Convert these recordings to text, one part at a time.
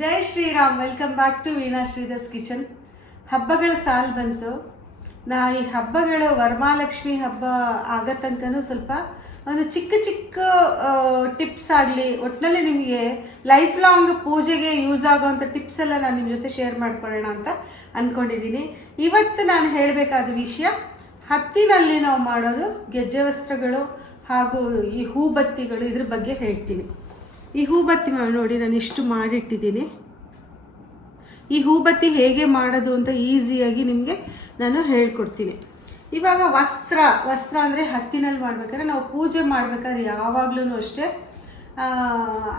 Jai Shriram. Welcome back to Veena Shridhar's kitchen. ಹಬ್ಬಗಳ ಸಾಲ್ ಬಂತು. ಈ ಹಬ್ಬಗಳು ವರಮಹಾಲಕ್ಷ್ಮಿ ಹಬ್ಬ ಆಗೋ ತನಕನೂ ಸ್ವಲ್ಪ ಒಂದು ಚಿಕ್ಕ ಚಿಕ್ಕ ಟಿಪ್ಸ್ ಆಗಲಿ, ಒಟ್ಟಿನಲ್ಲಿ ನಿಮಗೆ ಲೈಫ್ ಲಾಂಗ್ ಪೂಜೆಗೆ ಯೂಸ್ ಆಗೋವಂಥ ಟಿಪ್ಸ್ ಎಲ್ಲ ನಾನು ನಿಮ್ಮ ಜೊತೆ ಶೇರ್ ಮಾಡ್ಕೊಳ್ಳೋಣ ಅಂತ ಅಂದ್ಕೊಂಡಿದ್ದೀನಿ. ಇವತ್ತು ನಾನು ಹೇಳಬೇಕಾದ ವಿಷಯ, ಹತ್ತಿನಲ್ಲಿ ನಾವು ಮಾಡೋದು ಗೆಜ್ಜೆ ವಸ್ತ್ರಗಳು ಹಾಗೂ ಈ ಹೂಬತ್ತಿಗಳು, ಇದ್ರ ಬಗ್ಗೆ ಹೇಳ್ತೀನಿ. ಈ ಹೂಬತ್ತಿ ನೋಡಿ, ನಾನು ಇಷ್ಟು ಮಾಡಿಟ್ಟಿದ್ದೀನಿ. ಈ ಹೂಬತ್ತಿ ಹೇಗೆ ಮಾಡೋದು ಅಂತ ಈಸಿಯಾಗಿ ನಿಮಗೆ ನಾನು ಹೇಳ್ಕೊಡ್ತೀನಿ. ಇವಾಗ ವಸ್ತ್ರ ಅಂದರೆ ಹತ್ತಿನಲ್ಲಿ ಮಾಡ್ಬೇಕಾದ್ರೆ, ನಾವು ಪೂಜೆ ಮಾಡಬೇಕಾದ್ರೆ ಯಾವಾಗಲೂ ಅಷ್ಟೇ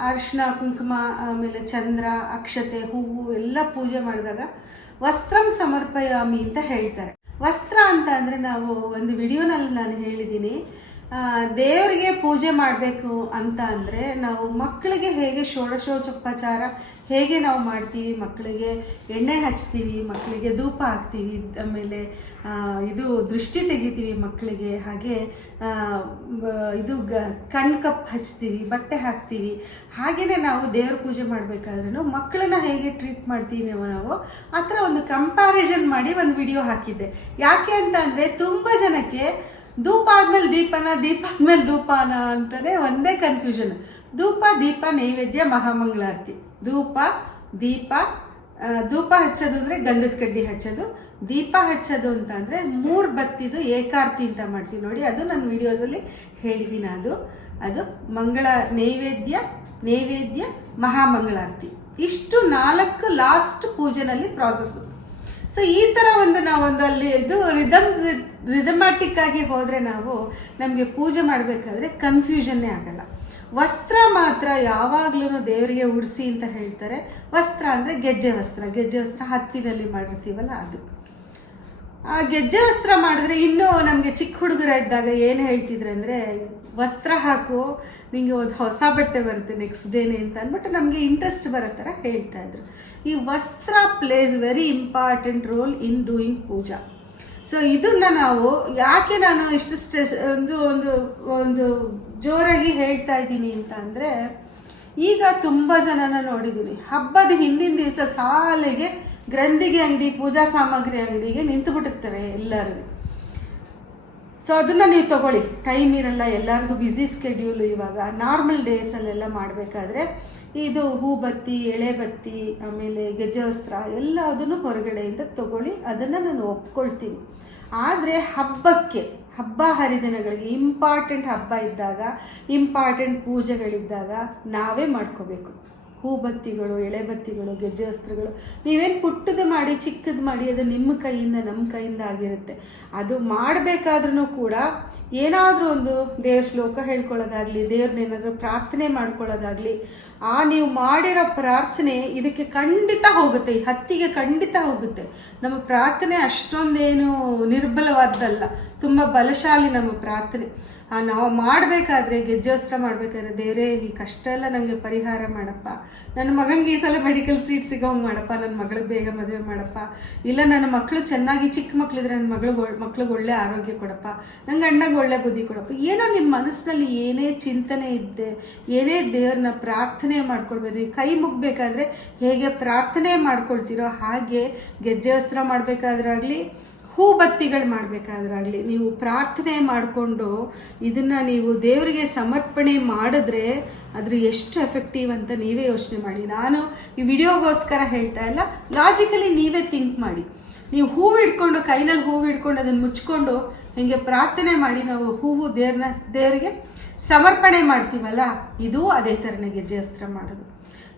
ಅರಿಶಿನ ಕುಂಕುಮ, ಆಮೇಲೆ ಚಂದ್ರ, ಅಕ್ಷತೆ, ಹೂವು ಎಲ್ಲ ಪೂಜೆ ಮಾಡಿದಾಗ ವಸ್ತ್ರಂ ಸಮರ್ಪಯಾಮಿ ಅಂತ ಹೇಳ್ತಾರೆ. ವಸ್ತ್ರ ಅಂತ ಅಂದರೆ ನಾವು ಒಂದು ವಿಡಿಯೋನಲ್ಲಿ ನಾನು ಹೇಳಿದ್ದೀನಿ, ದೇವರಿಗೆ ಪೂಜೆ ಮಾಡಬೇಕು ಅಂತ ಅಂದರೆ ನಾವು ಮಕ್ಕಳಿಗೆ ಹೇಗೆ ಷೋಡಶೋಪಚಾರ ಹೇಗೆ ನಾವು ಮಾಡ್ತೀವಿ, ಮಕ್ಕಳಿಗೆ ಎಣ್ಣೆ ಹಚ್ತೀವಿ, ಮಕ್ಕಳಿಗೆ ಧೂಪ ಹಾಕ್ತೀವಿ, ಆಮೇಲೆ ಇದು ದೃಷ್ಟಿ ತೆಗಿತೀವಿ ಮಕ್ಕಳಿಗೆ, ಹಾಗೆ ಇದು ಕಪ್ ಹಚ್ತೀವಿ, ಬಟ್ಟೆ ಹಾಕ್ತೀವಿ. ಹಾಗೆಯೇ ನಾವು ದೇವ್ರ ಪೂಜೆ ಮಾಡಬೇಕಾದ್ರೂ ಮಕ್ಕಳನ್ನ ಹೇಗೆ ಟ್ರೀಟ್ ಮಾಡ್ತೀವಿ ನಾವು ಆ ಥರ ಒಂದು ಕಂಪ್ಯಾರಿಸನ್ ಮಾಡಿ ಒಂದು ವಿಡಿಯೋ ಹಾಕಿದ್ದೆ. ಯಾಕೆ ಅಂತ ಅಂದರೆ ತುಂಬ ಜನಕ್ಕೆ ಧೂಪ ಆದ್ಮೇಲೆ ದೀಪನ, ದೀಪ ಆದ್ಮೇಲೆ ಧೂಪನ ಅಂತಲೇ ಒಂದೇ ಕನ್ಫ್ಯೂಷನ್. ಧೂಪ, ದೀಪ, ನೈವೇದ್ಯ, ಮಹಾಮಂಗಳಾರತಿ. ಧೂಪ ಹಚ್ಚೋದು ಅಂದರೆ ಗಂಧದ ಕಡ್ಡಿ ಹಚ್ಚೋದು, ದೀಪ ಹಚ್ಚೋದು ಅಂತ ಅಂದರೆ 3 ಬತ್ತಿದು ಏಕಾರ್ತಿ ಅಂತ ಮಾಡ್ತೀವಿ ನೋಡಿ. ಅದು ನನ್ನ ವಿಡಿಯೋಸಲ್ಲಿ ಹೇಳಿದ್ದೀನಿ. ಅದು ಮಂಗಳ ನೈವೇದ್ಯ ಮಹಾಮಂಗಳಾರತಿ, ಇಷ್ಟು 4 ಲಾಸ್ಟ್ ಪೂಜೆನಲ್ಲಿ ಪ್ರಾಸೆಸ್ಸು. ಸೊ ಈ ಥರ ನಾವೊಂದು ಅಲ್ಲಿ ಇದು ರಿದಮ್ಯಾಟಿಕ್ ಆಗಿ ಹೋದರೆ ನಮಗೆ ಪೂಜೆ ಮಾಡಬೇಕಾದ್ರೆ ಕನ್ಫ್ಯೂಷನ್ನೇ ಆಗಲ್ಲ. ವಸ್ತ್ರ ಮಾತ್ರ ಯಾವಾಗ್ಲೂ ದೇವರಿಗೆ ಉಡಿಸಿ ಅಂತ ಹೇಳ್ತಾರೆ. ವಸ್ತ್ರ ಅಂದರೆ ಗೆಜ್ಜೆ ವಸ್ತ್ರ ಹತ್ತಿನಲ್ಲಿ ಮಾಡಿರ್ತೀವಲ್ಲ ಅದು. ಆ ಗೆಜ್ಜೆ ವಸ್ತ್ರ ಮಾಡಿದ್ರೆ ಇನ್ನೂ ನಮಗೆ ಚಿಕ್ಕ ಹುಡುಗರ ಇದ್ದಾಗ ಏನು ಹೇಳ್ತಿದ್ರು ಅಂದರೆ, ವಸ್ತ್ರ ಹಾಕು, ನಿಮಗೆ ಒಂದು ಹೊಸ ಬಟ್ಟೆ ಬರುತ್ತೆ ನೆಕ್ಸ್ಟ್ ಡೇನೇ ಅಂತ ಅಂದ್ಬಿಟ್ಟು ನಮಗೆ ಇಂಟ್ರೆಸ್ಟ್ ಬರೋ ಥರ ಹೇಳ್ತಾ ಇದ್ರು. ಈ vastra plays very important role in doing puja. So ಇದನ್ನು ಯಾಕೆ ನಾನು ಇಷ್ಟು ಒಂದು ಜೋರಾಗಿ ಹೇಳ್ತಾ ಇದ್ದೀನಿ ಅಂತ ಅಂದರೆ, ಈಗ ತುಂಬ ಜನನ ನೋಡಿದ್ದೀನಿ, ಹಬ್ಬದ ಹಿಂದಿನ ದಿವಸ ಸಾಲಿಗೆ ಗ್ರಂಥಿಗೆ ಅಂಗಡಿ, ಪೂಜಾ ಸಾಮಗ್ರಿ ಅಂಗಡಿಗೆ ನಿಂತು ಬಿಟ್ಟಿರ್ತಾರೆ ಎಲ್ಲರೂ. ಸೊ ಅದನ್ನು ನೀವು ತಗೊಳ್ಳಿ, ಟೈಮ್ ಇರಲ್ಲ, ಎಲ್ಲರಿಗೂ ಬ್ಯುಸಿ ಸ್ಕೆಡ್ಯೂಲು. ಇವಾಗ ನಾರ್ಮಲ್ ಡೇಸಲ್ಲೆಲ್ಲ ಮಾಡಬೇಕಾದ್ರೆ ಇದು ಹೂಬತ್ತಿ, ಎಳೆಬತ್ತಿ, ಆಮೇಲೆ ಗೆಜ್ಜೆ ವಸ್ತ್ರ ಎಲ್ಲದನ್ನು ಹೊರಗಡೆಯಿಂದ ತಗೊಳ್ಳಿ, ಅದನ್ನು ನಾನು ಒಪ್ಕೊಳ್ತೀನಿ. ಆದರೆ ಹಬ್ಬ ಹರಿದಿನಗಳಿಗೆ, ಇಂಪಾರ್ಟೆಂಟ್ ಹಬ್ಬ ಇದ್ದಾಗ, ಇಂಪಾರ್ಟೆಂಟ್ ಪೂಜೆಗಳಿದ್ದಾಗ ನಾವೇ ಮಾಡ್ಕೋಬೇಕು. ಹೂಬತ್ತಿಗಳು, ಎಳೆಬತ್ತಿಗಳು, ಗೆಜ್ಜೆ ವಸ್ತ್ರಗಳು ನೀವೇನು ಪುಟ್ಟದು ಮಾಡಿ ಚಿಕ್ಕದು ಮಾಡಿ ಅದು ನಿಮ್ಮ ಕೈಯಿಂದ ನಮ್ಮ ಕೈಯಿಂದ ಆಗಿರುತ್ತೆ. ಅದು ಮಾಡಬೇಕಾದ್ರೂ ಕೂಡ ಏನಾದರೂ ಒಂದು ದೇವ್ರ ಶ್ಲೋಕ ಹೇಳ್ಕೊಳ್ಳೋದಾಗಲಿ, ದೇವ್ರನ್ನೇನಾದರೂ ಪ್ರಾರ್ಥನೆ ಮಾಡ್ಕೊಳ್ಳೋದಾಗಲಿ, ನೀವು ಮಾಡಿರೋ ಪ್ರಾರ್ಥನೆ ಇದಕ್ಕೆ ಖಂಡಿತ ಹೋಗುತ್ತೆ, ಈ ಹತ್ತಿಗೆ ಖಂಡಿತ ಹೋಗುತ್ತೆ. ನಮ್ಮ ಪ್ರಾರ್ಥನೆ ಅಷ್ಟೊಂದೇನು ನಿರ್ಬಲವಾದ್ದಲ್ಲ, ತುಂಬ ಬಲಶಾಲಿ ನಮ್ಮ ಪ್ರಾರ್ಥನೆ. ನಾವು ಮಾಡಬೇಕಾದ್ರೆ, ಗೆಜ್ಜೆ ವಸ್ತ್ರ ಮಾಡಬೇಕಾದ್ರೆ, ದೇವರೇ ಈ ಕಷ್ಟ ಎಲ್ಲ ನನಗೆ ಪರಿಹಾರ ಮಾಡಪ್ಪ, ನನ್ನ ಮಗನಿಗೆ ಈ ಸಲ ಮೆಡಿಕಲ್ ಸೀಟ್ ಸಿಗೋಂಗೆ ಮಾಡಪ್ಪ, ನನ್ನ ಮಗಳಿಗೆ ಬೇಗ ಮದುವೆ ಮಾಡಪ್ಪ, ಇಲ್ಲ ನನ್ನ ಮಕ್ಕಳು ಚೆನ್ನಾಗಿ ಚಿಕ್ಕ ಮಕ್ಕಳಿದ್ರೆ ನನ್ನ ಮಕ್ಳಿಗೆ ಒಳ್ಳೆ ಆರೋಗ್ಯ ಕೊಡಪ್ಪ, ನಂಗೆ ಅಣ್ಣಗೆ ಒಳ್ಳೆ ಬುದ್ಧಿ ಕೊಡಪ್ಪ, ಏನೋ ನಿಮ್ಮ ಮನಸ್ಸಿನಲ್ಲಿ ಏನೇ ಚಿಂತನೆ ಇದ್ದೆ, ಏನೇ ದೇವ್ರನ್ನ ಪ್ರಾರ್ಥನೆ ಮಾಡ್ಕೊಳ್ಬೇಕು. ಕೈ ಮುಗ್ಬೇಕಾದ್ರೆ ಹೇಗೆ ಪ್ರಾರ್ಥನೆ ಮಾಡ್ಕೊಳ್ತೀರೋ ಹಾಗೆ ಗೆಜ್ಜೆ ವಸ್ತ್ರ ಮಾಡಬೇಕಾದ್ರಾಗಲಿ, ಹೂಬತ್ತಿಗಳು ಮಾಡಬೇಕಾದ್ರಾಗಲಿ ನೀವು ಪ್ರಾರ್ಥನೆ ಮಾಡಿಕೊಂಡು ಇದನ್ನು ನೀವು ದೇವರಿಗೆ ಸಮರ್ಪಣೆ ಮಾಡಿದ್ರೆ ಅದ್ರ ಎಷ್ಟು ಎಫೆಕ್ಟಿವ್ ಅಂತ ನೀವೇ ಯೋಚನೆ ಮಾಡಿ. ನಾನು ಈ ವಿಡಿಯೋಗೋಸ್ಕರ ಹೇಳ್ತಾ ಇಲ್ಲ, ಲಾಜಿಕಲಿ ನೀವೇ ಥಿಂಕ್ ಮಾಡಿ. ನೀವು ಹೂವು ಹಿಡ್ಕೊಂಡು, ಕೈನಲ್ಲಿ ಹೂವು ಹಿಡ್ಕೊಂಡು ಅದನ್ನು ಮುಚ್ಕೊಂಡು ಹೀಗೆ ಪ್ರಾರ್ಥನೆ ಮಾಡಿ ನಾವು ದೇವರಿಗೆ ಸಮರ್ಪಣೆ ಮಾಡ್ತೀವಲ್ಲ, ಇದು ಅದೇ ಥರನೇ ಗೆಜ್ಜೆ ವಸ್ತ್ರ ಮಾಡೋದು.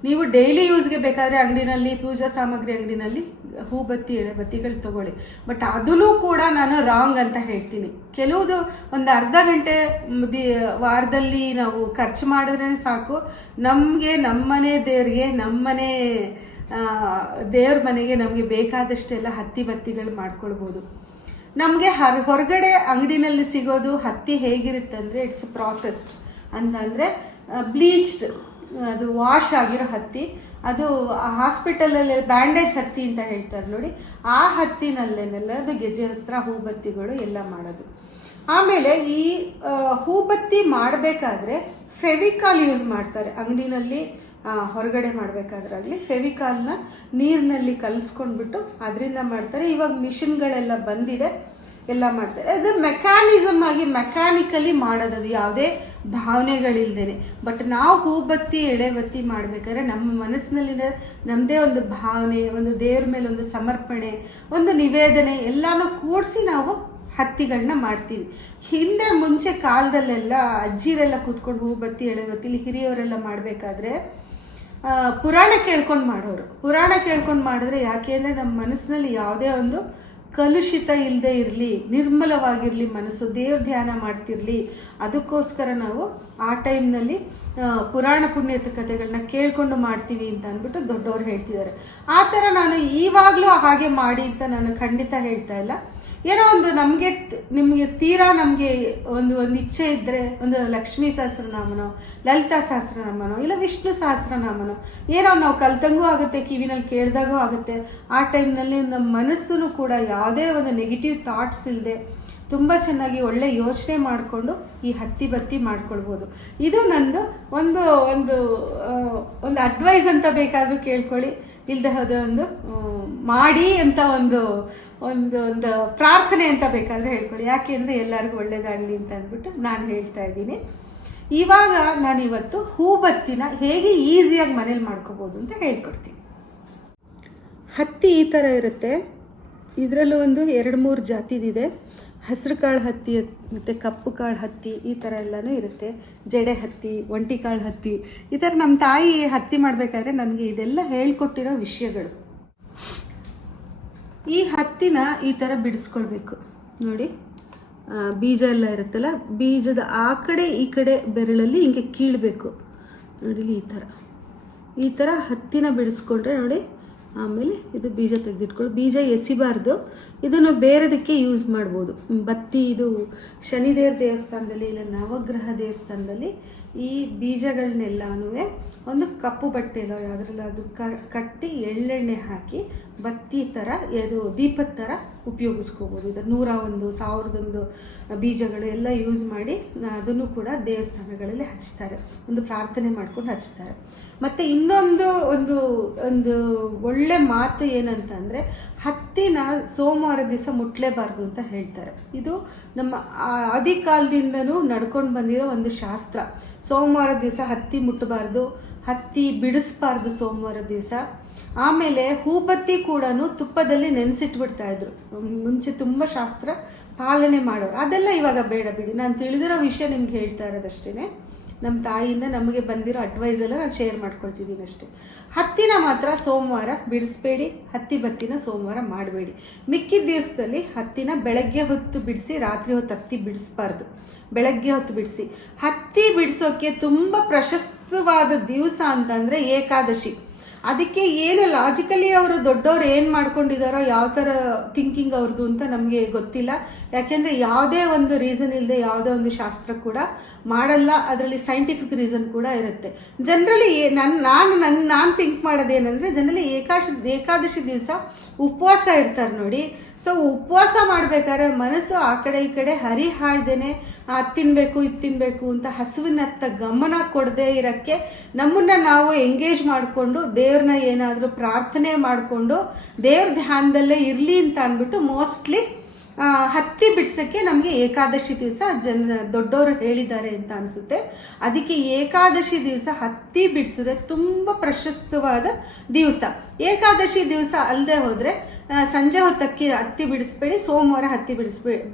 ನೀವು ಡೈಲಿ ಯೂಸ್ಗೆ ಬೇಕಾದರೆ ಅಂಗಡಿನಲ್ಲಿ, ಪೂಜಾ ಸಾಮಗ್ರಿ ಅಂಗಡಿನಲ್ಲಿ ಹೂಬತ್ತಿ, ಎಳೆಬತ್ತಿಗಳು ತೊಗೊಳ್ಳಿ. ಬಟ್ ಅದೂ ಕೂಡ ನಾನು ರಾಂಗ್ ಅಂತ ಹೇಳ್ತೀನಿ. ಕೆಲವುದು ಒಂದು ಅರ್ಧ ಗಂಟೆ ವಾರದಲ್ಲಿ ನಾವು ಖರ್ಚು ಮಾಡಿದ್ರೆ ಸಾಕು, ನಮಗೆ ನಮ್ಮನೆ ದೇವರಿಗೆ, ನಮ್ಮನೆ ದೇವ್ರ ಮನೆಗೆ ನಮಗೆ ಬೇಕಾದಷ್ಟೆಲ್ಲ ಹತ್ತಿ ಬತ್ತಿಗಳು ಮಾಡ್ಕೊಳ್ಬೋದು. ನಮಗೆ ಹೊರಗಡೆ ಅಂಗಡಿನಲ್ಲಿ ಸಿಗೋದು ಹತ್ತಿ ಹೇಗಿರುತ್ತೆ ಅಂದರೆ, ಇಟ್ಸ್ ಪ್ರಾಸೆಸ್ಡ್ ಅಂತಂದರೆ ಬ್ಲೀಚ್ಡ್, ಅದು ವಾಶ್ ಆಗಿರೋ ಹತ್ತಿ, ಅದು ಹಾಸ್ಪಿಟಲಲ್ಲಿ ಬ್ಯಾಂಡೇಜ್ ಹತ್ತಿ ಅಂತ ಹೇಳ್ತಾರೆ ನೋಡಿ, ಆ ಹತ್ತಿನಲ್ಲೇನೆಲ್ಲ ಅದು ಗೆಜ್ಜೆ ವಸ್ತ್ರ, ಹೂಬತ್ತಿಗಳು ಎಲ್ಲ ಮಾಡೋದು. ಆಮೇಲೆ ಈ ಹೂಬತ್ತಿ ಮಾಡಬೇಕಾದ್ರೆ ಫೆವಿಕಾಲ್ ಯೂಸ್ ಮಾಡ್ತಾರೆ ಅಂಗಡಿನಲ್ಲಿ. ಹೊರಗಡೆ ಮಾಡಬೇಕಾದ್ರಾಗಲಿ ಫೆವಿಕಾಲ್ನ ನೀರಿನಲ್ಲಿ ಕಲಿಸ್ಕೊಂಡ್ಬಿಟ್ಟು ಅದರಿಂದ ಮಾಡ್ತಾರೆ. ಇವಾಗ ಮಿಷಿನ್ಗಳೆಲ್ಲ ಬಂದಿದೆ, ಎಲ್ಲ ಮಾಡ್ತಾರೆ. ಅದು ಮೆಕ್ಯಾನಿಸಮ್ ಆಗಿ ಮೆಕ್ಯಾನಿಕಲಿ ಮಾಡೋದು, ಯಾವುದೇ ಭಾವನೆಗಳಿಲ್ದೇನೆ. ಬಟ್ ನಾವು ಹೂಬತ್ತಿ ಎಳೆಬತ್ತಿ ಮಾಡಬೇಕಾದ್ರೆ ನಮ್ಮ ಮನಸ್ಸಿನಲ್ಲಿನ ನಮ್ಮದೇ ಒಂದು ಭಾವನೆ, ಒಂದು ದೇವ್ರ ಮೇಲೆ ಒಂದು ಸಮರ್ಪಣೆ, ಒಂದು ನಿವೇದನೆ ಎಲ್ಲನೂ ಕೂಡಿಸಿ ನಾವು ಹತ್ತಿಗಳನ್ನ ಮಾಡ್ತೀವಿ. ಹಿಂದೆ ಮುಂಚೆ ಕಾಲದಲ್ಲೆಲ್ಲ ಅಜ್ಜಿರೆಲ್ಲ ಕೂತ್ಕೊಂಡು ಹೂಬತ್ತಿ ಎಳೆಬತ್ತಿಲಿ ಹಿರಿಯವರೆಲ್ಲ ಮಾಡಬೇಕಾದ್ರೆ ಪುರಾಣ ಕೇಳ್ಕೊಂಡು ಮಾಡೋರು. ಪುರಾಣ ಕೇಳ್ಕೊಂಡು ಮಾಡಿದ್ರೆ ಯಾಕೆ ಅಂದರೆ ನಮ್ಮ ಮನಸ್ಸಿನಲ್ಲಿ ಯಾವುದೇ ಒಂದು ಕಲುಷಿತ ಇಲ್ಲದೆ ಇರಲಿ, ನಿರ್ಮಲವಾಗಿರಲಿ ಮನಸ್ಸು, ದೇವ್ರ ಧ್ಯಾನ ಮಾಡ್ತಿರಲಿ. ಅದಕ್ಕೋಸ್ಕರ ನಾವು ಆ ಟೈಮ್ನಲ್ಲಿ ಪುರಾಣ ಪುಣ್ಯದ ಕಥೆಗಳನ್ನ ಕೇಳ್ಕೊಂಡು ಮಾಡ್ತೀವಿ ಅಂತ ಅಂದ್ಬಿಟ್ಟು ದೊಡ್ಡವ್ರು ಹೇಳ್ತಿದ್ದಾರೆ. ಆ ಥರ ನಾನು ಈವಾಗಲೂ ಹಾಗೆ ಮಾಡಿ ಅಂತ ನಾನು ಖಂಡಿತ ಹೇಳ್ತಾ ಇಲ್ಲ. ಏನೋ ಒಂದು ನಿಮಗೆ ತೀರಾ ನಮಗೆ ಒಂದು ಇಚ್ಛೆ ಇದ್ದರೆ ಒಂದು ಲಕ್ಷ್ಮೀ ಸಹಸ್ರನಾಮನೋ, ಲಲಿತಾ ಸಹಸ್ರನಾಮನೋ, ಇಲ್ಲ ವಿಷ್ಣು ಸಹಸ್ರನಾಮನೋ ಏನೋ ನಾವು ಕಲ್ತಂಗೂ ಆಗುತ್ತೆ, ಕಿವಿನಲ್ಲಿ ಕೇಳಿದಾಗೂ ಆಗುತ್ತೆ. ಆ ಟೈಮ್ನಲ್ಲಿ ನಮ್ಮ ಮನಸ್ಸು ಕೂಡ ಯಾವುದೇ ಒಂದು ನೆಗೆಟಿವ್ ಥಾಟ್ಸ್ ಇಲ್ಲದೆ ತುಂಬ ಚೆನ್ನಾಗಿ ಒಳ್ಳೆ ಯೋಚನೆ ಮಾಡಿಕೊಂಡು ಈ ಹತ್ತಿ ಬತ್ತಿ ಮಾಡ್ಕೊಳ್ಬೋದು. ಇದು ನಂದು ಒಂದು ಒಂದು ಒಂದು ಅಡ್ವೈಸ್ ಅಂತ ಬೇಕಾದರೂ ಕೇಳ್ಕೊಳ್ಳಿ, ಇಲ್ಲದೆ ಹೋದರೆ ಒಂದು ಮಾಡಿ ಅಂತ ಒಂದು ಒಂದು ಒಂದು ಪ್ರಾರ್ಥನೆ ಅಂತ ಬೇಕಾದರೆ ಹೇಳ್ಕೊಳ್ಳಿ. ಯಾಕೆ ಅಂದರೆ ಎಲ್ಲರಿಗೂ ಒಳ್ಳೆಯದಾಗಲಿ ಅಂತ ಅಂದ್ಬಿಟ್ಟು ನಾನು ಹೇಳ್ತಾ ಇದ್ದೀನಿ. ಇವಾಗ ನಾನಿವತ್ತು ಹೂಬತ್ತಿನ ಹೇಗೆ ಈಸಿಯಾಗಿ ಮನೇಲಿ ಮಾಡ್ಕೋಬೋದು ಅಂತ ಹೇಳ್ಕೊಡ್ತೀನಿ. ಹತ್ತಿ ಈ ಥರ ಇರುತ್ತೆ. ಇದರಲ್ಲೂ ಒಂದು 2-3 ಜಾತಿದಿದೆ. ಹಸಿರು ಕಾಳು ಹತ್ತಿ ಮತ್ತು ಕಪ್ಪು ಕಾಳು ಹತ್ತಿ ಈ ಥರ ಎಲ್ಲನೂ ಇರುತ್ತೆ. ಜಡೆ ಹತ್ತಿ, ಒಂಟಿ ಕಾಳು ಹತ್ತಿ, ಈ ಥರ ನಮ್ಮ ತಾಯಿ ಹತ್ತಿ ಮಾಡಬೇಕಾದ್ರೆ ನನಗೆ ಇದೆಲ್ಲ ಹೇಳ್ಕೊಟ್ಟಿರೋ ವಿಷಯಗಳು. ಈ ಹತ್ತಿನ ಈ ಥರ ಬಿಡಿಸ್ಕೊಳ್ಬೇಕು ನೋಡಿ. ಬೀಜ ಎಲ್ಲ ಇರುತ್ತಲ್ಲ, ಬೀಜದ ಆ ಕಡೆ ಈ ಕಡೆ ಬೆರಳಲ್ಲಿ ಹಿಂಗೆ ಕೀಳಬೇಕು ನೋಡಿ. ಈ ಥರ ಹತ್ತಿನ ಬಿಡಿಸ್ಕೊಂಡ್ರೆ ನೋಡಿ. ಆಮೇಲೆ ಇದು ಬೀಜ ತೆಗೆದಿಟ್ಕೊಳ್ಳಿ. ಬೀಜ ಎಸಿಬಾರ್ದು, ಇದನ್ನು ಬೇರೆದಕ್ಕೆ ಯೂಸ್ ಮಾಡ್ಬೋದು. ಬತ್ತಿ ಇದು ಶನಿದೇವ್ರ ದೇವಸ್ಥಾನದಲ್ಲಿ ಇಲ್ಲ ನವಗ್ರಹ ದೇವಸ್ಥಾನದಲ್ಲಿ ಈ ಬೀಜಗಳನ್ನೆಲ್ಲನೂ ಒಂದು ಕಪ್ಪು ಬಟ್ಟೆಲೋ ಯಾವುದ್ರಲ್ಲ ಅದು ಕಟ್ಟಿ ಎಳ್ಳೆಣ್ಣೆ ಹಾಕಿ ಬತ್ತಿ ಥರ ಇದು ದೀಪದ ಥರ ಉಪಯೋಗಿಸ್ಕೋಬೋದು. ಇದು 101 ಬೀಜಗಳು ಎಲ್ಲ ಯೂಸ್ ಮಾಡಿ ಅದನ್ನು ಕೂಡ ದೇವಸ್ಥಾನಗಳಲ್ಲಿ ಹಚ್ತಾರೆ, ಒಂದು ಪ್ರಾರ್ಥನೆ ಮಾಡ್ಕೊಂಡು ಹಚ್ತಾರೆ. ಮತ್ತು ಇನ್ನೊಂದು ಒಂದು ಒಂದು ಒಳ್ಳೆ ಮಾತು ಏನಂತಂದರೆ ಹತ್ತಿನ ಸೋಮವಾರ ದಿವಸ ಮುಟ್ಲೇಬಾರ್ದು ಅಂತ ಹೇಳ್ತಾರೆ. ಇದು ನಮ್ಮ ಆದಿಕಾಲದಿಂದನೂ ನಡ್ಕೊಂಡು ಬಂದಿರೋ ಒಂದು ಶಾಸ್ತ್ರ. ಸೋಮವಾರ ದಿವಸ ಹತ್ತಿ ಮುಟ್ಟಬಾರ್ದು, ಹತ್ತಿ ಬಿಡಿಸ್ಬಾರ್ದು ಸೋಮವಾರ ದಿವಸ. ಆಮೇಲೆ ಹೂಬತ್ತಿ ಕೂಡ ತುಪ್ಪದಲ್ಲಿ ನೆನೆಸಿಟ್ಬಿಡ್ತಾಯಿದ್ರು ಮುಂಚೆ, ತುಂಬ ಶಾಸ್ತ್ರ ಪಾಲನೆ ಮಾಡೋರು. ಅದೆಲ್ಲ ಇವಾಗ ಬೇಡ ಬಿಡಿ, ನಾನು ತಿಳಿದಿರೋ ವಿಷಯ ನಿಮ್ಗೆ ಹೇಳ್ತಾ ಇರೋದಷ್ಟೇ. ನಮ್ಮ ತಾಯಿಯಿಂದ ನಮಗೆ ಬಂದಿರೋ ಅಡ್ವೈಸೆಲ್ಲ ನಾನು ಶೇರ್ ಮಾಡ್ಕೊಳ್ತಿದ್ದೀನಿ ಅಷ್ಟೇ. ಹತ್ತಿನ ಮಾತ್ರ ಸೋಮವಾರ ಬಿಡಿಸ್ಬೇಡಿ, ಹತ್ತಿ ಬತ್ತಿನ ಸೋಮವಾರ ಮಾಡಬೇಡಿ. ಮಿಕ್ಕಿದ ದಿವಸದಲ್ಲಿ ಹತ್ತಿನ ಬೆಳಗ್ಗೆ ಹೊತ್ತು ಬಿಡಿಸಿ, ರಾತ್ರಿ ಹೊತ್ತು ಹತ್ತಿ ಬಿಡಿಸ್ಬಾರ್ದು, ಬೆಳಗ್ಗೆ ಹೊತ್ತು ಬಿಡಿಸಿ. ಹತ್ತಿ ಬಿಡಿಸೋಕ್ಕೆ ತುಂಬ ಪ್ರಶಸ್ತವಾದ ದಿವಸ ಅಂತಂದರೆ ಏಕಾದಶಿ. ಅದಕ್ಕೆ ಏನು ಲಾಜಿಕಲಿ ಅವರು ದೊಡ್ಡವ್ರು ಏನು ಮಾಡ್ಕೊಂಡಿದ್ದಾರೋ, ಯಾವ ಥರ ಥಿಂಕಿಂಗ್ ಅವ್ರದ್ದು ಅಂತ ನಮಗೆ ಗೊತ್ತಿಲ್ಲ. ಯಾಕೆಂದರೆ ಯಾವುದೇ ಒಂದು ರೀಸನ್ ಇಲ್ಲದೆ ಯಾವುದೇ ಒಂದು ಶಾಸ್ತ್ರ ಕೂಡ ಮಾಡಲ್ಲ. ಅದರಲ್ಲಿ ಸೈಂಟಿಫಿಕ್ ರೀಸನ್ ಕೂಡ ಇರುತ್ತೆ. ಜನರಲಿ ನಾನು ಥಿಂಕ್ ಮಾಡೋದೇನೆಂದರೆ, ಜನರಲಿ ಏಕಾದಶಿ ದಿವಸ ಉಪವಾಸ ಇರ್ತಾರೆ ನೋಡಿ. ಸೊ ಉಪವಾಸ ಮಾಡಬೇಕಾದ್ರೆ ಮನಸ್ಸು ಆ ಕಡೆ ಈ ಕಡೆ ಹರಿಹಾಯ್ದೇನೆ ಅದು ತಿನ್ನಬೇಕು ಇದು ತಿನ್ನಬೇಕು ಅಂತ ಹಸುವಿನತ್ತ ಗಮನ ಕೊಡದೇ ಇರೋಕ್ಕೆ ನಮ್ಮನ್ನು ನಾವು ಎಂಗೇಜ್ ಮಾಡಿಕೊಂಡು ದೇವ್ರನ್ನ ಏನಾದರೂ ಪ್ರಾರ್ಥನೆ ಮಾಡಿಕೊಂಡು ದೇವ್ರ ಧ್ಯಾನದಲ್ಲೇ ಇರಲಿ ಅಂತ ಅಂದ್ಬಿಟ್ಟು ಮೋಸ್ಟ್ಲಿ ಹತ್ತಿ ಬಿಡ್ಸೋಕ್ಕೆ ನಮಗೆ ಏಕಾದಶಿ ದಿವಸ ದೊಡ್ಡವರು ಹೇಳಿದ್ದಾರೆ ಅಂತ ಅನಿಸುತ್ತೆ. ಅದಕ್ಕೆ ಏಕಾದಶಿ ದಿವಸ ಹತ್ತಿ ಬಿಡಿಸಿದ್ರೆ ತುಂಬ ಪ್ರಶಸ್ತವಾದ ದಿವಸ. ಏಕಾದಶಿ ದಿವಸ ಅಲ್ಲದೆ ಹೋದರೆ ಸಂಜೆ ಹೊತ್ತಕ್ಕೆ ಹತ್ತಿ ಬಿಡಿಸ್ಬೇಡಿ, ಸೋಮವಾರ ಹತ್ತಿ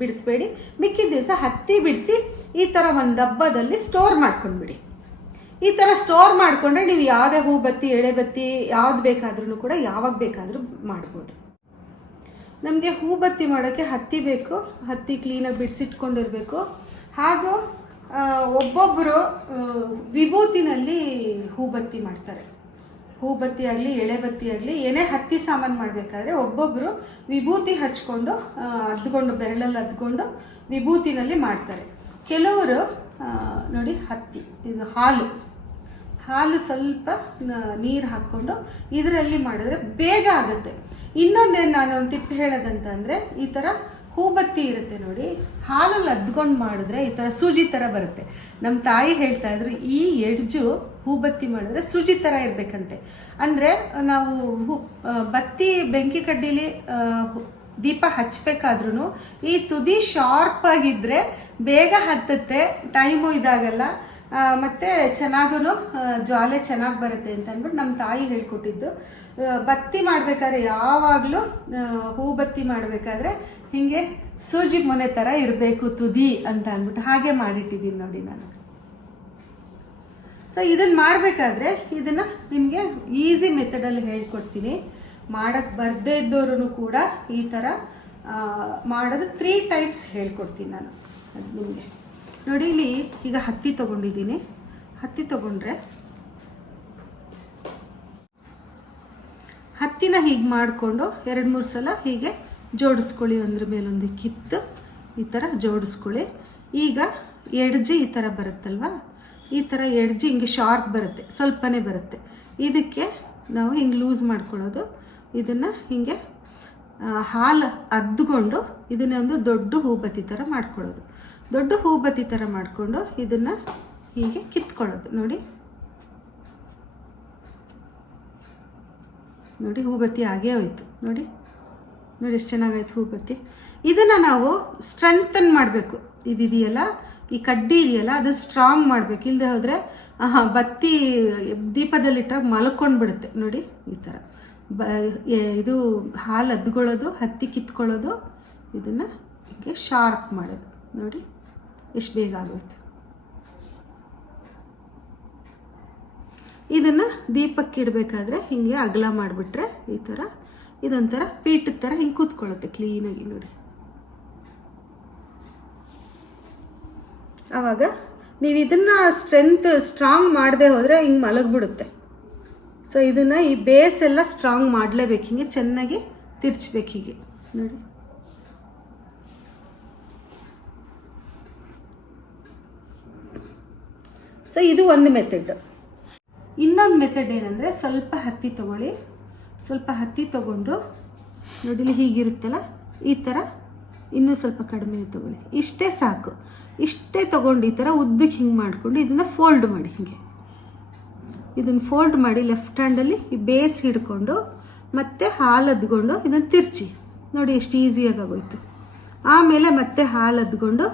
ಬಿಡಿಸ್ಬೇಡಿ. ಮಿಕ್ಕಿದ ದಿವಸ ಹತ್ತಿ ಬಿಡಿಸಿ ಈ ಥರ ಒಂದು ಡಬ್ಬದಲ್ಲಿ ಸ್ಟೋರ್ ಮಾಡ್ಕೊಂಡ್ಬಿಡಿ. ಈ ಥರ ಸ್ಟೋರ್ ಮಾಡಿಕೊಂಡ್ರೆ ನೀವು ಯಾವುದೇ ಹೂಬತ್ತಿ ಎಳೆಬತ್ತಿ ಯಾವ್ದು ಬೇಕಾದ್ರೂ ಕೂಡ ಯಾವಾಗ ಬೇಕಾದರೂ ಮಾಡ್ಬೋದು. ನಮಗೆ ಹೂಬತ್ತಿ ಮಾಡೋಕ್ಕೆ ಹತ್ತಿ ಬೇಕು, ಹತ್ತಿ ಕ್ಲೀನಾಗಿ ಬಿಡಿಸಿಟ್ಕೊಂಡಿರಬೇಕು. ಹಾಗೂ ಒಬ್ಬೊಬ್ಬರು ವಿಭೂತಿನಲ್ಲಿ ಹೂಬತ್ತಿ ಮಾಡ್ತಾರೆ. ಹೂಬತ್ತಿ ಆಗಲಿ ಎಳೆಬತ್ತಿ ಆಗಲಿ ಏನೇ ಹತ್ತಿ ಸಾಮಾನು ಮಾಡಬೇಕಾದ್ರೆ ಒಬ್ಬೊಬ್ಬರು ವಿಭೂತಿ ಹಚ್ಕೊಂಡು ಅದ್ಕೊಂಡು ಬೆರಳಲ್ಲಿ ಅದ್ಕೊಂಡು ವಿಭೂತಿನಲ್ಲಿ ಮಾಡ್ತಾರೆ. ಕೆಲವರು ನೋಡಿ ಹತ್ತಿ ಇದು ಹಾಲು ಸ್ವಲ್ಪ ನೀರು ಹಾಕ್ಕೊಂಡು ಇದರಲ್ಲಿ ಮಾಡಿದ್ರೆ ಬೇಗ ಆಗುತ್ತೆ. ಇನ್ನೊಂದೇನು ನಾನು ಒಂದು ಟಿಪ್ ಹೇಳೋದಂತಂದರೆ, ಈ ಥರ ಹೂಬತ್ತಿ ಇರುತ್ತೆ ನೋಡಿ, ಹಾಲಲ್ಲಿ ಅದ್ಕೊಂಡು ಮಾಡಿದ್ರೆ ಈ ಥರ ಸೂಜಿ ಥರ ಬರುತ್ತೆ. ನಮ್ಮ ತಾಯಿ ಹೇಳ್ತಾ ಇದ್ರು ಈ ಎಡ್ಜು ಹೂಬತ್ತಿ ಮಾಡಿದ್ರೆ ಸೂಜಿ ಥರ ಇರಬೇಕಂತೆ. ಅಂದರೆ ನಾವು ಬತ್ತಿ ಬೆಂಕಿ ಕಡ್ಡೀಲಿ ದೀಪ ಹಚ್ಚಬೇಕಾದ್ರೂ ಈ ತುದಿ ಶಾರ್ಪ್ ಆಗಿದ್ದರೆ ಬೇಗ ಹತ್ತುತ್ತೆ, ಟೈಮು ಇದಾಗಲ್ಲ, ಮತ್ತು ಚೆನ್ನಾಗೂ ಜ್ವಾಲೆ ಚೆನ್ನಾಗಿ ಬರುತ್ತೆ ಅಂತ ಅಂದ್ಬಿಟ್ಟು ನಮ್ಮ ತಾಯಿ ಹೇಳ್ಕೊಟ್ಟಿದ್ದು. ಬತ್ತಿ ಮಾಡಬೇಕಾದ್ರೆ ಯಾವಾಗಲೂ ಹೂಬತ್ತಿ ಮಾಡಬೇಕಾದ್ರೆ ಹೀಗೆ ಸೂಜಿ ಮೊನೆ ಥರ ಇರಬೇಕು ತುದಿ ಅಂತ ಅಂದ್ಬಿಟ್ಟು ಹಾಗೆ ಮಾಡಿಟ್ಟಿದ್ದೀನಿ ನೋಡಿ ನಾನು. ಸೊ ಇದನ್ನು ಮಾಡಬೇಕಾದ್ರೆ ಇದನ್ನು ನಿಮಗೆ ಈಸಿ ಮೆಥಡಲ್ಲಿ ಹೇಳ್ಕೊಡ್ತೀನಿ. ಮಾಡೋಕ್ಕೆ ಬರದೇ ಇದ್ದವರು ಕೂಡ ಈ ಥರ ಮಾಡೋದು 3 ಟೈಪ್ಸ್ ಹೇಳ್ಕೊಡ್ತೀನಿ ನಾನು. ಅದು ನಿಮಗೆ ನೋಡಿ, ಇಲ್ಲಿ ಈಗ ಹತ್ತಿ ತೊಗೊಂಡಿದ್ದೀನಿ. ಹತ್ತಿ ತೊಗೊಂಡ್ರೆ ಹತ್ತಿನ ಹೀಗೆ ಮಾಡಿಕೊಂಡು 2-3 ಸಲ ಹೀಗೆ ಜೋಡಿಸ್ಕೊಳ್ಳಿ, ಒಂದ್ರ ಮೇಲೊಂದು ಕಿತ್ತು ಈ ಥರ ಜೋಡಿಸ್ಕೊಳ್ಳಿ. ಈಗ ಎಡ್ಜ್ ಈ ಥರ ಬರುತ್ತಲ್ವ, ಈ ಥರ ಎಡ್ಜ್ ಹಿಂಗೆ ಶಾರ್ಪ್ ಬರುತ್ತೆ, ಸ್ವಲ್ಪನೇ ಬರುತ್ತೆ. ಇದಕ್ಕೆ ನಾವು ಹಿಂಗೆ ಲೂಸ್ ಮಾಡ್ಕೊಳ್ಳೋದು, ಇದನ್ನು ಹೀಗೆ ಹಾಲು ಅದ್ದುಕೊಂಡು ಇದನ್ನೇ ಒಂದು ದೊಡ್ಡ ಹೂಬತ್ತಿ ಥರ ಮಾಡ್ಕೊಳ್ಳೋದು. ದೊಡ್ಡ ಹೂಬತ್ತಿ ಥರ ಮಾಡಿಕೊಂಡು ಇದನ್ನು ಹೀಗೆ ಕಿತ್ಕೊಳ್ಳೋದು. ನೋಡಿ ನೋಡಿ ಹೂಬತ್ತಿ ಆಗೇ ಹೋಯ್ತು. ನೋಡಿ ನೋಡಿ ಎಷ್ಟು ಚೆನ್ನಾಗಾಯ್ತು ಹೂಬತ್ತಿ. ಇದನ್ನು ನಾವು ಸ್ಟ್ರೆಂಥನ್ ಮಾಡಬೇಕು. ಇದಿದೆಯಲ್ಲ, ಈ ಕಡ್ಡಿ ಇದೆಯಲ್ಲ, ಅದು ಸ್ಟ್ರಾಂಗ್ ಮಾಡಬೇಕು. ಇಲ್ಲದೆ ಹೋದರೆ ಬತ್ತಿ ದೀಪದಲ್ಲಿಟ್ಟಾಗ ಮಲ್ಕೊಂಡು ಬಿಡುತ್ತೆ. ನೋಡಿ ಈ ಥರ ಇದು ಹಾಲು ಅದ್ಕೊಳ್ಳೋದು, ಹತ್ತಿ ಕಿತ್ಕೊಳ್ಳೋದು, ಇದನ್ನು ಹೀಗೆ ಶಾರ್ಪ್ ಮಾಡೋದು. ನೋಡಿ ಎಷ್ಟು ಬೇಗ ಆಗೋಯ್ತು. ಇದನ್ನು ದೀಪಕ್ಕೆ ಇಡಬೇಕಾದ್ರೆ ಹೀಗೆ ಅಗಲ ಮಾಡಿಬಿಟ್ರೆ ಈ ಥರ ಇದೊಂಥರ ಪೀಠದ ಥರ ಹಿಂಗೆ ಕೂತ್ಕೊಳ್ಳುತ್ತೆ ಕ್ಲೀನಾಗಿ. ನೋಡಿ ಆವಾಗ ನೀವು ಇದನ್ನು ಸ್ಟ್ರಾಂಗ್ ಮಾಡದೆ ಹೋದರೆ ಹಿಂಗೆ ಮಲಗಿಬಿಡುತ್ತೆ. ಸೊ ಇದನ್ನು ಈ ಬೇಸ್ ಎಲ್ಲ ಸ್ಟ್ರಾಂಗ್ ಮಾಡಲೇಬೇಕು. ಹಿಂಗೆ ಚೆನ್ನಾಗಿ ತಿರ್ಚ್ಬೇಕು ಹೀಗೆ. ನೋಡಿ ಸೊ ಇದು ಒಂದು ಮೆಥಡ್. ಇನ್ನೊಂದು ಮೆಥಡ್ ಏನಂದರೆ, ಸ್ವಲ್ಪ ಹತ್ತಿ ತೊಗೊಳ್ಳಿ. ಸ್ವಲ್ಪ ಹತ್ತಿ ತೊಗೊಂಡು ನೋಡಿಲಿ ಹೀಗಿರುತ್ತಲ್ಲ, ಈ ಥರ ಇನ್ನೂ ಸ್ವಲ್ಪ ಕಡಿಮೆ ತೊಗೊಳ್ಳಿ. ಇಷ್ಟೇ ಸಾಕು. ಇಷ್ಟೇ ತೊಗೊಂಡು ಈ ಥರ ಉದ್ದಕ್ಕೆ ಹಿಂಗೆ ಮಾಡಿಕೊಂಡು ಇದನ್ನು ಫೋಲ್ಡ್ ಮಾಡಿ. ಹೀಗೆ ಇದನ್ನು ಫೋಲ್ಡ್ ಮಾಡಿ ಲೆಫ್ಟ್ ಹ್ಯಾಂಡಲ್ಲಿ ಈ ಬೇಸ್ ಹಿಡ್ಕೊಂಡು ಮತ್ತೆ ಹಾಲು ಅದ್ಕೊಂಡು ಇದನ್ನು ತಿರ್ಚಿ. ನೋಡಿ ಎಷ್ಟು ಈಸಿಯಾಗಿ ಆಗೋಯ್ತು. ಆಮೇಲೆ ಮತ್ತೆ ಹಾಲು ಅದ್ಕೊಂಡು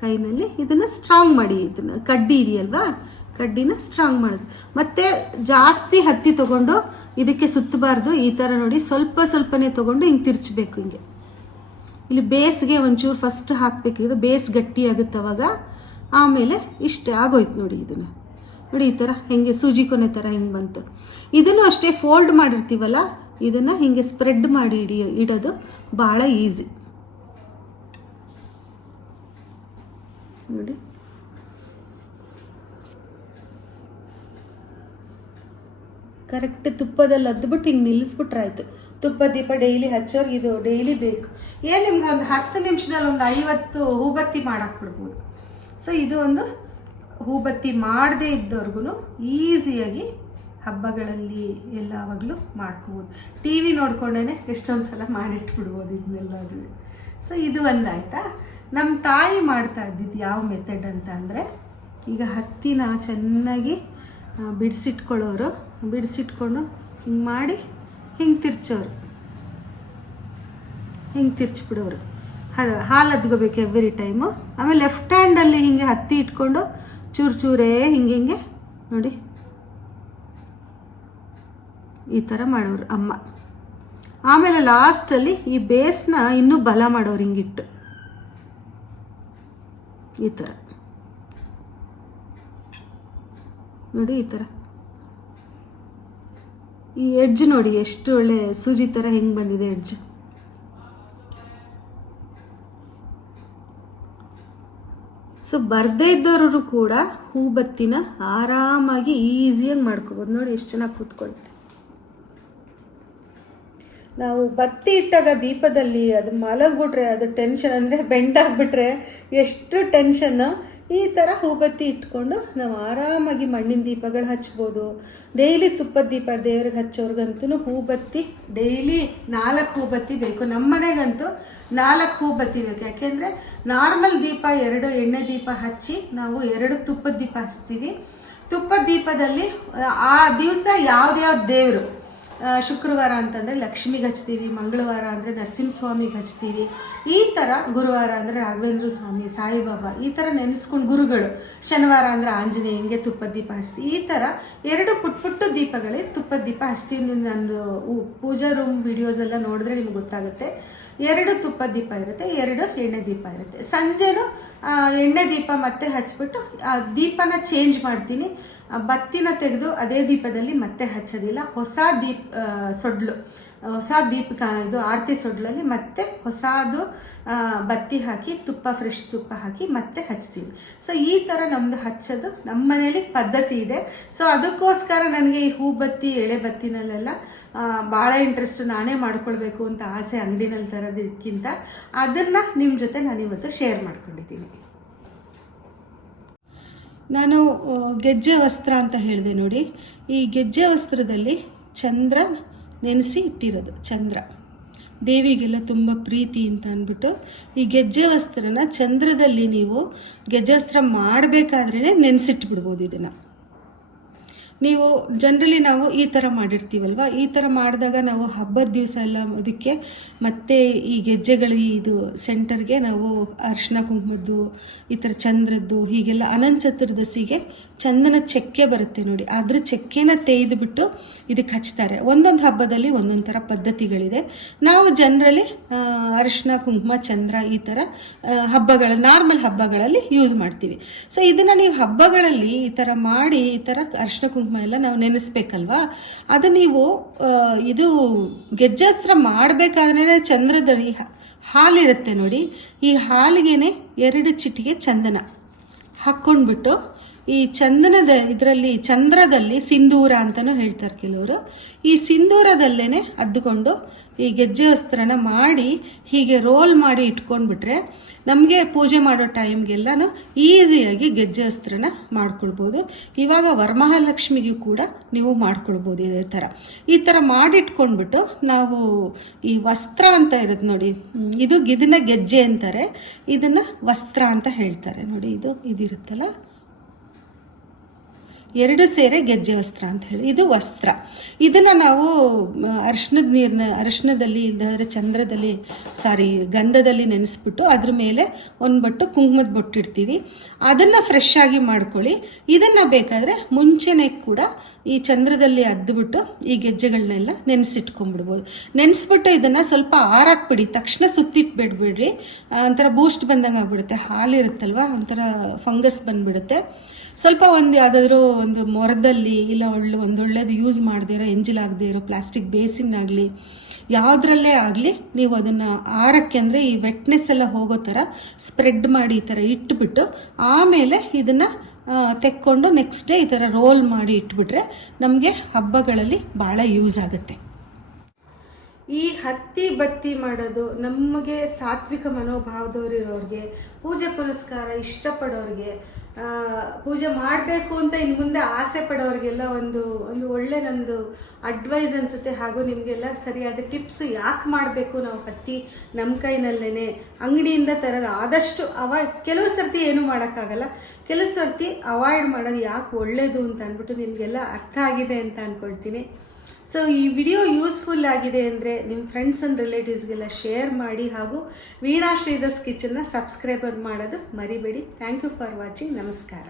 ಕೈನಲ್ಲಿ ಇದನ್ನು ಸ್ಟ್ರಾಂಗ್ ಮಾಡಿ. ಇದನ್ನು ಕಡ್ಡಿ ಇದೆಯಲ್ವಾ, ಕಡ್ಡಿನ ಸ್ಟ್ರಾಂಗ್ ಮಾಡೋದು. ಮತ್ತು ಜಾಸ್ತಿ ಹತ್ತಿ ತೊಗೊಂಡು ಇದಕ್ಕೆ ಸುತ್ತಬಾರ್ದು. ಈ ಥರ ನೋಡಿ ಸ್ವಲ್ಪನೇ ತೊಗೊಂಡು ಹಿಂಗೆ ತಿರ್ಚಬೇಕು. ಹಿಂಗೆ ಇಲ್ಲಿ ಬೇಸ್ಗೆ ಒಂಚೂರು ಫಸ್ಟ್ ಹಾಕಬೇಕು. ಇದು ಬೇಸ್ ಗಟ್ಟಿ ಆಗುತ್ತೆ ಅವಾಗ. ಆಮೇಲೆ ಇಷ್ಟೇ ಆಗೋಯ್ತು ನೋಡಿ. ಇದನ್ನು ನೋಡಿ ಈ ಥರ ಹೆಂಗೆ ಸೂಜಿ ಕೊನೆ ಥರ ಹಿಂಗೆ ಬಂತು. ಇದನ್ನು ಅಷ್ಟೇ ಫೋಲ್ಡ್ ಮಾಡಿರ್ತೀವಲ್ಲ, ಇದನ್ನು ಹೀಗೆ ಸ್ಪ್ರೆಡ್ ಮಾಡಿ ಇಡೋದು ಭಾಳ ಈಸಿ. ನೋಡಿ ಕರೆಕ್ಟ್ ತುಪ್ಪದಲ್ಲಿ ಅದ್ಬಿಟ್ಟು ಹಿಂಗೆ ನಿಲ್ಲಿಸ್ಬಿಟ್ರೆ ಆಯಿತು. ತುಪ್ಪ ದೀಪ ಡೈಲಿ ಹಚ್ಚೋರು ಇದು ಡೈಲಿ ಬೇಕು. ಏನು ನಿಮ್ಗೆ ಒಂದು 10 ನಿಮಿಷದಲ್ಲಿ ಒಂದು 50 ಹೂಬತ್ತಿ ಮಾಡಾಕ್ಬಿಡ್ಬೋದು. ಸೊ ಇದು ಒಂದು ಹೂಬತ್ತಿ ಮಾಡದೇ ಇದ್ದವ್ರಿಗೂ ಈಸಿಯಾಗಿ ಹಬ್ಬಗಳಲ್ಲಿ ಎಲ್ಲಾವಾಗಲೂ ಮಾಡ್ಕೋಬೋದು. ಟಿ ವಿ ನೋಡ್ಕೊಂಡೇ ಎಷ್ಟೊಂದು ಸಲ ಮಾಡಿಟ್ಬಿಡ್ಬೋದು ಇದನ್ನೆಲ್ಲದು. ಸೊ ಇದು ಒಂದಾಯ್ತಾ. ನಮ್ಮ ತಾಯಿ ಮಾಡ್ತಾ ಇದ್ದಿದ್ದು ಯಾವ ಮೆಥಡ್ ಅಂತ ಅಂದರೆ, ಈಗ ಹತ್ತಿನ ಚೆನ್ನಾಗಿ ಬಿಡಿಸಿಟ್ಕೊಳ್ಳೋರು, ಬಿಡಿಸಿಟ್ಕೊಂಡು ಹಿಂಗೆ ಮಾಡಿ ಹಿಂಗೆ ತಿರ್ಚೋರು, ಹಿಂಗೆ ತಿರ್ಚಿಬಿಡೋರು. ಹಾಲು ಅದ್ಕೋಬೇಕು ಎವ್ರಿ ಟೈಮು. ಆಮೇಲೆ ಲೆಫ್ಟ್ ಹ್ಯಾಂಡಲ್ಲಿ ಹಿಂಗೆ ಹತ್ತಿ ಇಟ್ಕೊಂಡು ಚೂರೇ ಹಿಂಗೆ ನೋಡಿ ಈ ಥರ ಮಾಡೋರು ಅಮ್ಮ. ಆಮೇಲೆ ಲಾಸ್ಟಲ್ಲಿ ಈ ಬೇಸ್ನ ಇನ್ನೂ ಬಲ ಮಾಡೋರು ಹಿಂಗಿಟ್ಟು ಈ ಥರ ನೋಡಿ. ಈ ಥರ ಈ ಎಡ್ಜ್ ನೋಡಿ ಎಷ್ಟು ಒಳ್ಳೆ ಸೂಜಿ ಥರ ಹೆಂಗೆ ಬಂದಿದೆ ಎಡ್ಜ್. ಸೊ ಬರದೇ ಇದ್ದವರು ಕೂಡ ಹೂಬತ್ತಿನ ಆರಾಮಾಗಿ ಈಸಿಯಾಗಿ ಮಾಡ್ಕೋಬೋದು. ನೋಡಿ ಎಷ್ಟು ಚೆನ್ನಾಗಿ ಕೂತ್ಕೊಳ್ತೆ. ನಾವು ಬತ್ತಿ ಇಟ್ಟಾಗ ದೀಪದಲ್ಲಿ ಅದು ಮಲಗ್ಬಿಟ್ರೆ ಅದು ಟೆನ್ಷನ್, ಅಂದರೆ ಬೆಂಡಾಗ್ಬಿಟ್ರೆ ಎಷ್ಟು ಟೆನ್ಷನ್ನು. ಈ ಥರ ಹೂಬತ್ತಿ ಇಟ್ಕೊಂಡು ನಾವು ಆರಾಮಾಗಿ ಮಣ್ಣಿನ ದೀಪಗಳು ಹಚ್ಬೋದು. ಡೈಲಿ ತುಪ್ಪದ ದೀಪ ದೇವ್ರಿಗೆ ಹಚ್ಚೋರ್ಗಂತೂ ಹೂಬತ್ತಿ ಡೈಲಿ 4 ಹೂಬತ್ತಿ ಬೇಕು. ನಮ್ಮ ಮನೆಗಂತೂ 4 ಹೂಬತ್ತಿ ಬೇಕು. ಯಾಕೆಂದರೆ ನಾರ್ಮಲ್ ದೀಪ 2 ಎಣ್ಣೆ ದೀಪ ಹಚ್ಚಿ ನಾವು 2 ತುಪ್ಪದ ದೀಪ ಹಚ್ತೀವಿ. ತುಪ್ಪದ ದೀಪದಲ್ಲಿ ಆ ದಿವಸ ಯಾವ್ದ್ಯಾವ್ದು ದೇವರು, ಶುಕ್ರವಾರ ಅಂತಂದರೆ ಲಕ್ಷ್ಮಿಗೆ ಹಚ್ತೀವಿ, ಮಂಗಳವಾರ ಅಂದರೆ ನರಸಿಂಹಸ್ವಾಮಿಗೆ ಹಚ್ತೀವಿ, ಈ ಥರ ಗುರುವಾರ ಅಂದರೆ ರಾಘವೇಂದ್ರ ಸ್ವಾಮಿ, ಸಾಯಿಬಾಬಾ ಈ ಥರ ನೆನೆಸ್ಕೊಂಡು ಗುರುಗಳು, ಶನಿವಾರ ಅಂದರೆ ಆಂಜನೇಯಂಗೆ ತುಪ್ಪದ ದೀಪ ಹಚ್ತೀವಿ. ಈ ಥರ 2 ಪುಟ್ಟ ದೀಪಗಳೇ ತುಪ್ಪದ ದೀಪ ಹಚ್ತೀವಿ. ನಾನು ಪೂಜಾ ರೂಮ್ ವಿಡಿಯೋಸೆಲ್ಲ ನೋಡಿದ್ರೆ ನಿಮ್ಗೆ ಗೊತ್ತಾಗುತ್ತೆ. 2 ತುಪ್ಪದ ದೀಪ ಇರುತ್ತೆ, 2 ಎಣ್ಣೆ ದೀಪ ಇರುತ್ತೆ. ಸಂಜೆನೂ ಎಣ್ಣೆ ದೀಪ ಮತ್ತೆ ಹಚ್ಬಿಟ್ಟು ಆ ದೀಪನ ಚೇಂಜ್ ಮಾಡ್ತೀನಿ. ಬತ್ತಿನ ತೆಗೆದು ಅದೇ ದೀಪದಲ್ಲಿ ಮತ್ತೆ ಹಚ್ಚೋದಿಲ್ಲ. ಹೊಸ ದೀಪ ಇದು ಆರತಿ ಸೊಡ್ಲಲ್ಲಿ ಮತ್ತೆ ಹೊಸದು ಬತ್ತಿ ಹಾಕಿ ಫ್ರೆಶ್ ತುಪ್ಪ ಹಾಕಿ ಮತ್ತೆ ಹಚ್ತೀವಿ. ಸೊ ಈ ಥರ ನಮ್ಮದು ಹಚ್ಚೋದು ನಮ್ಮ ಮನೇಲಿ ಪದ್ಧತಿ ಇದೆ. ಸೊ ಅದಕ್ಕೋಸ್ಕರ ನನಗೆ ಈ ಹೂಬತ್ತಿ ಎಳೆ ಬತ್ತಿನಲ್ಲೆಲ್ಲ ಭಾಳ ಇಂಟ್ರೆಸ್ಟ್, ನಾನೇ ಮಾಡ್ಕೊಳ್ಬೇಕು ಅಂತ ಆಸೆ ಅಂಗಡಿನಲ್ಲಿ ತರೋದಕ್ಕಿಂತ ಅದನ್ನು ನಿಮ್ಮ ಜೊತೆ ನಾನಿವತ್ತು ಶೇರ್ ಮಾಡ್ಕೊಂಡಿದ್ದೀನಿ. ನಾನು ಗೆಜ್ಜೆ ವಸ್ತ್ರ ಅಂತ ಹೇಳಿದೆ ನೋಡಿ. ಈ ಗೆಜ್ಜೆ ವಸ್ತ್ರದಲ್ಲಿ ಚಂದ್ರ ನೆನೆಸಿ ಇಟ್ಟಿರೋದು. ಚಂದ್ರ ದೇವಿಗೆಲ್ಲ ತುಂಬ ಪ್ರೀತಿ ಅಂತ ಅಂದ್ಬಿಟ್ಟು ಈ ಗೆಜ್ಜೆ ವಸ್ತ್ರನ ಚಂದ್ರದಲ್ಲಿ ನೀವು ಗೆಜ್ಜೆ ವಸ್ತ್ರ ಮಾಡಬೇಕಾದ್ರೇ ನೆನೆಸಿಟ್ಬಿಡ್ಬೋದು. ಇದನ್ನು ನೀವು ಜನರಲಿ ನಾವು ಈ ಥರ ಮಾಡಿರ್ತೀವಲ್ವ, ಈ ಥರ ಮಾಡಿದಾಗ ನಾವು ಹಬ್ಬದ ದಿವಸ ಎಲ್ಲ ಅದಕ್ಕೆ ಮತ್ತು ಈ ಗೆಜ್ಜೆಗಳ ಇದು ಸೆಂಟರ್ಗೆ ನಾವು ಅರಿಶಿನ ಕುಂಕುಮದ್ದು ಈ ಥರ ಚಂದ್ರದ್ದು ಹೀಗೆಲ್ಲ ಅನಂತ ಚತುರ್ದಶಿಗೆ ಚಂದನ ಚಕ್ಕೆ ಬರುತ್ತೆ ನೋಡಿ, ಅದ್ರ ಚಕ್ಕೆನ ತೆಗೆದುಬಿಟ್ಟು ಇದಕ್ಕೆ ಹಚ್ತಾರೆ. ಒಂದೊಂದು ಹಬ್ಬದಲ್ಲಿ ಒಂದೊಂದು ಥರ ಪದ್ಧತಿಗಳಿದೆ. ನಾವು ಜನರಲಿ ಅರಿಶಿನ ಕುಂಕುಮ ಚಂದ್ರ ಈ ಥರ ನಾರ್ಮಲ್ ಹಬ್ಬಗಳಲ್ಲಿ ಯೂಸ್ ಮಾಡ್ತೀವಿ. ಸೊ ಇದನ್ನು ನೀವು ಹಬ್ಬಗಳಲ್ಲಿ ಈ ಥರ ಮಾಡಿ ಈ ಥರ ಅರಿಶಿನ ಕುಂಕುಮ ಎಲ್ಲ ನಾವು ನೆನೆಸ್ಬೇಕಲ್ವಾ, ಅದು ನೀವು ಇದು ಗೆಜ್ಜಾಸ್ತ್ರ ಮಾಡಬೇಕಾದ್ರೆ ಚಂದ್ರದಲ್ಲಿ ಹಾಲಿರುತ್ತೆ ನೋಡಿ, ಈ ಹಾಲಿಗೆನೆ 2 ಚಿಟಿಕೆ ಚಂದನ ಹಾಕ್ಕೊಂಡ್ಬಿಟ್ಟು ಈ ಚಂದನದ ಇದರಲ್ಲಿ ಚಂದ್ರದಲ್ಲಿ ಸಿಂಧೂರ ಅಂತಲೂ ಹೇಳ್ತಾರೆ ಕೆಲವರು. ಈ ಸಿಂಧೂರದಲ್ಲೇ ಅದ್ದುಕೊಂಡು ಈ ಗೆಜ್ಜೆ ವಸ್ತ್ರನ ಮಾಡಿ ಹೀಗೆ ರೋಲ್ ಮಾಡಿ ಇಟ್ಕೊಂಡ್ಬಿಟ್ರೆ ನಮಗೆ ಪೂಜೆ ಮಾಡೋ ಟೈಮ್ಗೆಲ್ಲನೂ ಈಸಿಯಾಗಿ ಗೆಜ್ಜೆ ವಸ್ತ್ರನ ಮಾಡ್ಕೊಳ್ಬೋದು. ಇವಾಗ ವರಮಹಾಲಕ್ಷ್ಮಿಗೂ ಕೂಡ ನೀವು ಮಾಡ್ಕೊಳ್ಬೋದು. ಇದೇ ಥರ ಈ ಥರ ಮಾಡಿಟ್ಕೊಂಡ್ಬಿಟ್ಟು ನಾವು ಈ ವಸ್ತ್ರ ಅಂತ ಇರುತ್ತೆ ನೋಡಿ, ಇದನ್ನು ಗೆಜ್ಜೆ ಅಂತಾರೆ, ಇದನ್ನು ವಸ್ತ್ರ ಅಂತ ಹೇಳ್ತಾರೆ ನೋಡಿ. ಇದಿರುತ್ತಲ್ಲ 2 ಸೇರೆ ಗೆಜ್ಜೆ ವಸ್ತ್ರ ಅಂತ ಹೇಳಿ, ಇದು ವಸ್ತ್ರ. ಇದನ್ನು ನಾವು ಅರಿಶಿನದಲ್ಲಿ ಇಲ್ಲದ್ರೆ ಚಂದ್ರದಲ್ಲಿ ಗಂಧದಲ್ಲಿ ನೆನೆಸ್ಬಿಟ್ಟು ಅದ್ರ ಮೇಲೆ ಒಂದು ಬೊಟ್ಟು ಕುಂಕುಮದ ಬೊಟ್ಟಿಡ್ತೀವಿ. ಅದನ್ನು ಫ್ರೆಶ್ ಆಗಿ ಮಾಡ್ಕೊಳ್ಳಿ. ಇದನ್ನು ಬೇಕಾದರೆ ಮುಂಚೆನೇ ಕೂಡ ಈ ಚಂದ್ರದಲ್ಲಿ ಅದ್ದುಬಿಟ್ಟು ಈ ಗೆಜ್ಜೆಗಳನ್ನೆಲ್ಲ ನೆನೆಸಿಟ್ಕೊಂಡ್ಬಿಡ್ಬೋದು. ನೆನೆಸ್ಬಿಟ್ಟು ಇದನ್ನು ಸ್ವಲ್ಪ ಆರಾಕ್ಬಿಡಿ, ತಕ್ಷಣ ಸುತ್ತಿಟ್ಬಿಡ್ಬೇಡ್ರಿ, ಒಂಥರ ಬೂಸ್ಟ್ ಬಂದಂಗೆ ಆಗ್ಬಿಡುತ್ತೆ. ಹಾಲಿರುತ್ತಲ್ವ, ಒಂಥರ ಫಂಗಸ್ ಬಂದುಬಿಡುತ್ತೆ. ಸ್ವಲ್ಪ ಯಾವುದಾದ್ರೂ ಒಂದು ಮೊರದಲ್ಲಿ ಇಲ್ಲ ಒಂದೊಳ್ಳೆದು ಯೂಸ್ ಮಾಡದೇ ಇರೋ ಎಂಜಿಲಾಗದೇ ಇರೋ ಪ್ಲಾಸ್ಟಿಕ್ ಬೇಸಿನ್ ಆಗಲಿ ಯಾವುದ್ರಲ್ಲೇ ಆಗಲಿ ನೀವು ಅದನ್ನು ಆರಕ್ಕೆ ಅಂದರೆ ಈ ವೆಟ್ನೆಸ್ ಎಲ್ಲ ಹೋಗೋ ಥರ ಸ್ಪ್ರೆಡ್ ಮಾಡಿ ಈ ಥರ ಇಟ್ಬಿಟ್ಟು ಆಮೇಲೆ ಇದನ್ನು ತೆಕ್ಕೊಂಡು ನೆಕ್ಸ್ಟ್ ಡೇ ಈ ಥರ ರೋಲ್ ಮಾಡಿ ಇಟ್ಬಿಟ್ರೆ ನಮಗೆ ಹಬ್ಬಗಳಲ್ಲಿ ಭಾಳ ಯೂಸ್ ಆಗುತ್ತೆ. ಈ ಹತ್ತಿ ಬತ್ತಿ ಮಾಡೋದು ನಮಗೆ ಸಾತ್ವಿಕ ಮನೋಭಾವದವರಿರೋರಿಗೆ, ಪೂಜೆ ಪುನಸ್ಕಾರ ಇಷ್ಟಪಡೋರಿಗೆ, ಪೂಜೆ ಮಾಡಬೇಕು ಅಂತ ಇನ್ನು ಮುಂದೆ ಆಸೆ ಪಡೋರಿಗೆಲ್ಲ ಒಂದು ಒಳ್ಳೆ ನಮ್ಮದು ಅಡ್ವೈಸ್ ಅನಿಸುತ್ತೆ. ಹಾಗೂ ನಿಮಗೆಲ್ಲ ಸರಿಯಾದ ಟಿಪ್ಸ್ ಯಾಕೆ ಮಾಡಬೇಕು ನಾವು ಹತ್ತಿ ನಮ್ಮ ಕೈನಲ್ಲೇ ಅಂಗಡಿಯಿಂದ ತರೋದು ಆದಷ್ಟು ಕೆಲವು ಸರ್ತಿ ಏನೂ ಮಾಡೋಕ್ಕಾಗಲ್ಲ, ಕೆಲವು ಸರ್ತಿ ಅವಾಯ್ಡ್ ಮಾಡೋದು ಯಾಕೆ ಒಳ್ಳೆಯದು ಅಂತ ಅಂದ್ಬಿಟ್ಟು ನಿಮಗೆಲ್ಲ ಅರ್ಥ ಆಗಿದೆ ಅಂತ ಅಂದ್ಕೊಳ್ತೀನಿ. ಸೊ ಈ ವಿಡಿಯೋ ಯೂಸ್ಫುಲ್ ಆಗಿದೆ ಅಂದರೆ ನಿಮ್ಮ ಫ್ರೆಂಡ್ಸ್ ಆ್ಯಂಡ್ ರಿಲೇಟಿವ್ಸ್ಗೆಲ್ಲ ಶೇರ್ ಮಾಡಿ. ಹಾಗೂ ವೀಣಾ ಶ್ರೀಧರ್ಸ್ ಕಿಚನ್ನ ಸಬ್ಸ್ಕ್ರೈಬ್ ಮಾಡೋದು ಮರಿಬೇಡಿ. Thank you for watching. ನಮಸ್ಕಾರ.